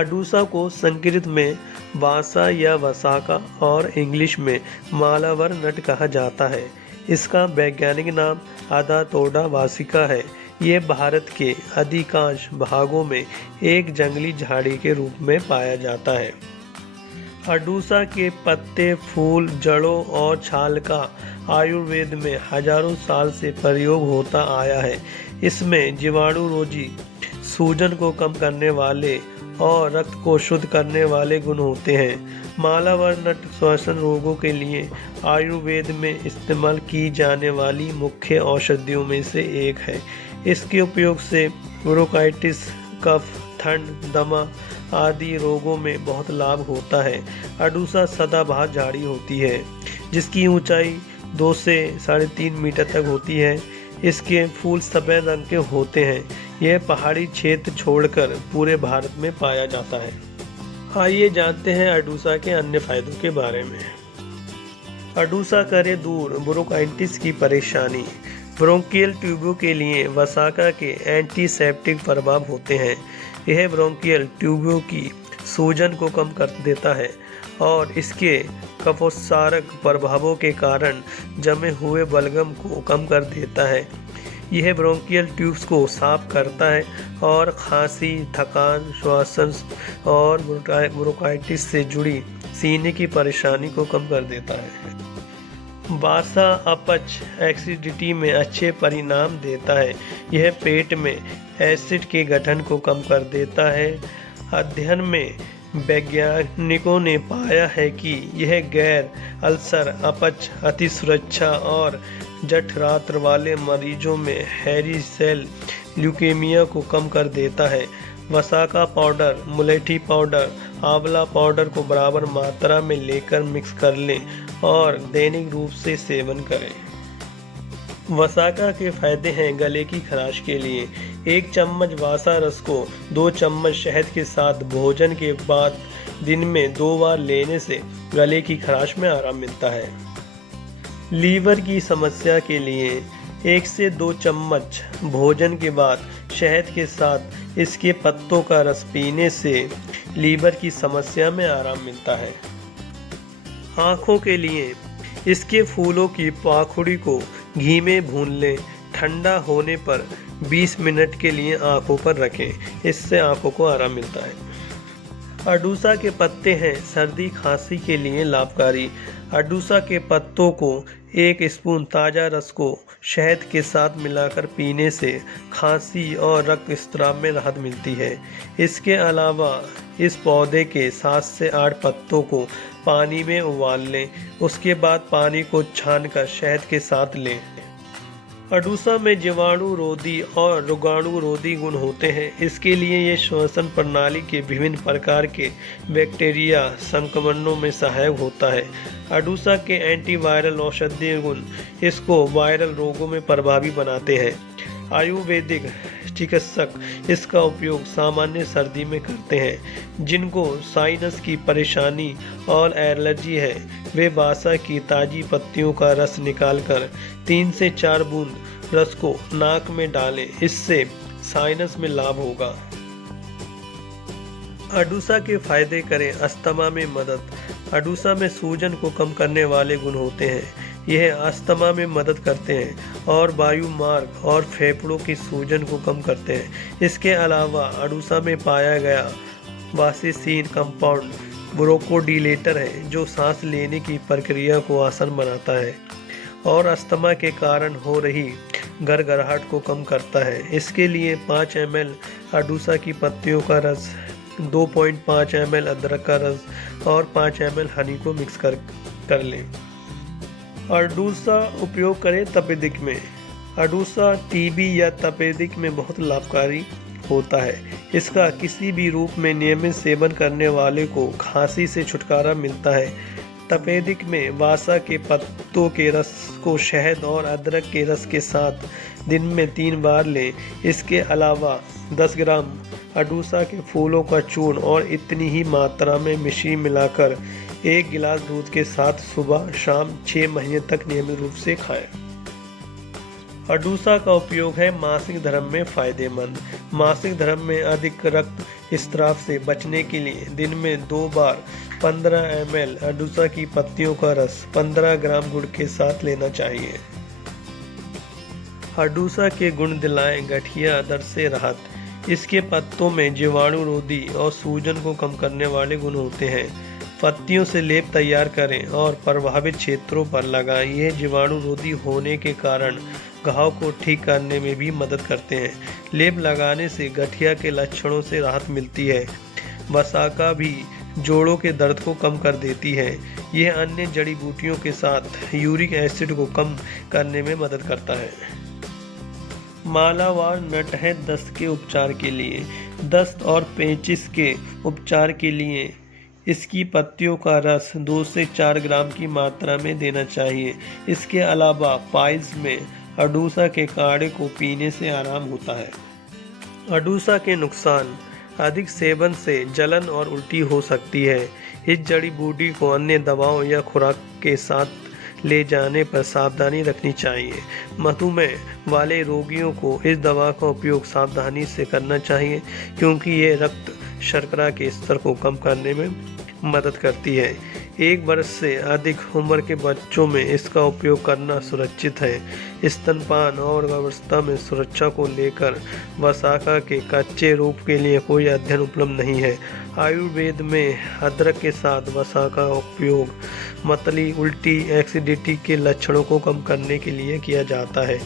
अडुसा को संस्कृत में वासा या वसाका और इंग्लिश में मालावर नट कहा जाता है। इसका वैज्ञानिक नाम अदातोडा वासिका है। ये भारत के अधिकांश भागों में एक जंगली झाड़ी के रूप में पाया जाता है। अडुसा के पत्ते, फूल, जड़ों और छाल का आयुर्वेद में हजारों साल से प्रयोग होता आया है। इसमें जीवाणुरोधी, सूजन को कम करने वाले और रक्त को शुद्ध करने वाले गुण होते हैं। मालावर नट श्वसन रोगों के लिए आयुर्वेद में इस्तेमाल की जाने वाली मुख्य औषधियों में से एक है। इसके उपयोग से ब्रोंकाइटिस, कफ, ठंड, दमा आदि रोगों में बहुत लाभ होता है। अडुसा सदाबहार झाड़ी होती है जिसकी ऊंचाई 2 से 3.5 मीटर तक होती है। इसके फूल सफ़ेद रंग के होते हैं। यह पहाड़ी क्षेत्र छोड़कर पूरे भारत में पाया जाता है। आइए जानते हैं अडुसा के अन्य फायदों के बारे में। अडुसा करे दूर ब्रोंकाइटिस की परेशानी। ब्रोंकियल ट्यूबों के लिए वसाका के एंटीसेप्टिक प्रभाव होते हैं। यह ब्रोंकियल ट्यूबों की सूजन को कम कर देता है और इसके कफोत्सारक प्रभावों के कारण जमे हुए बलगम को कम कर देता है। यह ब्रोंकियल ट्यूब्स को साफ करता है और खांसी, थकान, श्वसन और ब्रोंकाइटिस से जुड़ी सीने की परेशानी को कम कर देता है। वासा अपच एसिडिटी में अच्छे परिणाम देता है। यह पेट में एसिड के गठन को कम कर देता है। अध्ययन में वैज्ञानिकों ने पाया है कि यह गैर अल्सर, अपच, अतिसुरक्षा और जठरांत्र वाले मरीजों में हैरी सेल ल्यूकेमिया को कम कर देता है। वसाका पाउडर, मुलेठी पाउडर, आंवला पाउडर को बराबर मात्रा में लेकर मिक्स कर लें और दैनिक रूप से सेवन करें। वसाका के फायदे हैं गले की खराश के लिए। 1 चम्मच वासा रस को 2 चम्मच शहद के साथ भोजन के बाद दिन में 2 बार लेने से गले की खराश में आराम मिलता है। लीवर की समस्या के लिए 1 से 2 चम्मच भोजन के बाद शहद के साथ इसके पत्तों का रस पीने से लीवर की समस्या में आराम मिलता है। आँखों के लिए इसके फूलों की पाखुड़ी को घी में भून लें। ठंडा होने पर 20 मिनट के लिए आँखों पर रखें। इससे आँखों को आराम मिलता है। अडुसा के पत्ते हैं सर्दी खांसी के लिए लाभकारी। अडुसा के पत्तों को 1 स्पून ताज़ा रस को शहद के साथ मिलाकर पीने से खांसी और रक्तस्राव में राहत मिलती है। इसके अलावा इस पौधे के 7 से 8 पत्तों को पानी में उबाल लें। उसके बाद पानी को छानकर शहद के साथ लें। अडुसा में जीवाणुरोधी और रोगाणुरोधी गुण होते हैं। इसके लिए ये श्वसन प्रणाली के विभिन्न प्रकार के बैक्टीरिया संक्रमणों में सहायक होता है। अडुसा के एंटीवायरल औषधीय गुण इसको वायरल रोगों में प्रभावी बनाते हैं। आयुर्वेदिक चिकित्सक इसका उपयोग सामान्य सर्दी में करते हैं। जिनको साइनस की परेशानी और एलर्जी है वे वासा की ताज़ी पत्तियों का रस निकालकर 3 से 4 बूंद रस को नाक में डालें। इससे साइनस में लाभ होगा। अडुसा के फायदे करें अस्थमा में मदद। अडुसा में सूजन को कम करने वाले गुण होते हैं। यह अस्थमा में मदद करते हैं और वायु मार्ग और फेफड़ों की सूजन को कम करते हैं। इसके अलावा अडुसा में पाया गया वासेसिन कंपाउंड ब्रोंकोडिलेटर है जो सांस लेने की प्रक्रिया को आसान बनाता है और अस्थमा के कारण हो रही गड़गड़ाहट को कम करता है। इसके लिए 5 ml अडुसा की पत्तियों का रस, 2.5 ml अदरक का रस और 5 ml हनी को मिक्स कर लें। अडुसा उपयोग करें तपेदिक में। अडुसा टीबी या तपेदिक में बहुत लाभकारी होता है। इसका किसी भी रूप में नियमित सेवन करने वाले को खांसी से छुटकारा मिलता है। तपेदिक में वासा के पत्तों के रस को शहद और अदरक के रस के साथ दिन में 3 बार लें। इसके अलावा 10 ग्राम अडुसा के फूलों का चूर्ण और इतनी ही मात्रा में मिश्री मिलाकर 1 गिलास दूध के साथ सुबह शाम 6 महीने तक नियमित रूप से खाएं। अडुसा का उपयोग है मासिक धर्म में फायदेमंद। मासिक धर्म में अधिक रक्त इसराफ से बचने के लिए दिन में 2 बार 15 ml अडुसा की पत्तियों का रस 15 ग्राम गुड़ के साथ लेना चाहिए। अडुसा के गुण दिलाएं गठिया दर्द से राहत। इसके पत्तों में जीवाणुरोधी और सूजन को कम करने वाले गुण होते हैं। पत्तियों से लेप तैयार करें और प्रभावित क्षेत्रों पर लगाएं। ये जीवाणुरोधी होने के कारण घाव को ठीक करने में भी मदद करते हैं। लेप लगाने से गठिया के लक्षणों से राहत मिलती है। वसाका भी जोड़ों के दर्द को कम कर देती है। यह अन्य जड़ी बूटियों के साथ यूरिक एसिड को कम करने में मदद करता है। मालावार नट है दस्त के उपचार के लिए। दस्त और पेचिश के उपचार के लिए इसकी पत्तियों का रस 2 से 4 ग्राम की मात्रा में देना चाहिए। इसके अलावा पाइल्स में अडुसा के काढ़े को पीने से आराम होता है। अडुसा के नुकसान: अधिक सेवन से जलन और उल्टी हो सकती है। इस जड़ी बूटी को अन्य दवाओं या खुराक के साथ ले जाने पर सावधानी रखनी चाहिए। मधुमेह वाले रोगियों को इस दवा का उपयोग सावधानी से करना चाहिए क्योंकि ये रक्त शर्करा के स्तर को कम करने में मदद करती है। 1 वर्ष से अधिक उम्र के बच्चों में इसका उपयोग करना सुरक्षित है। स्तनपान और गर्भावस्था में सुरक्षा को लेकर वसाका के कच्चे रूप के लिए कोई अध्ययन उपलब्ध नहीं है। आयुर्वेद में अदरक के साथ वसाका का उपयोग मतली, उल्टी, एसिडिटी के लक्षणों को कम करने के लिए किया जाता है।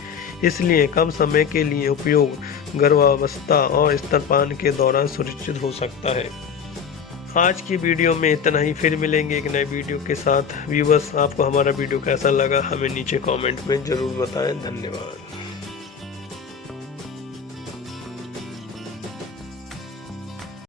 इसलिए कम समय के लिए उपयोग गर्भावस्था और स्तनपान के दौरान सुरक्षित हो सकता है। आज की वीडियो में इतना ही। फिर मिलेंगे एक नए वीडियो के साथ। व्यूअर्स, आपको हमारा वीडियो कैसा लगा हमें नीचे कमेंट में ज़रूर बताएं। धन्यवाद।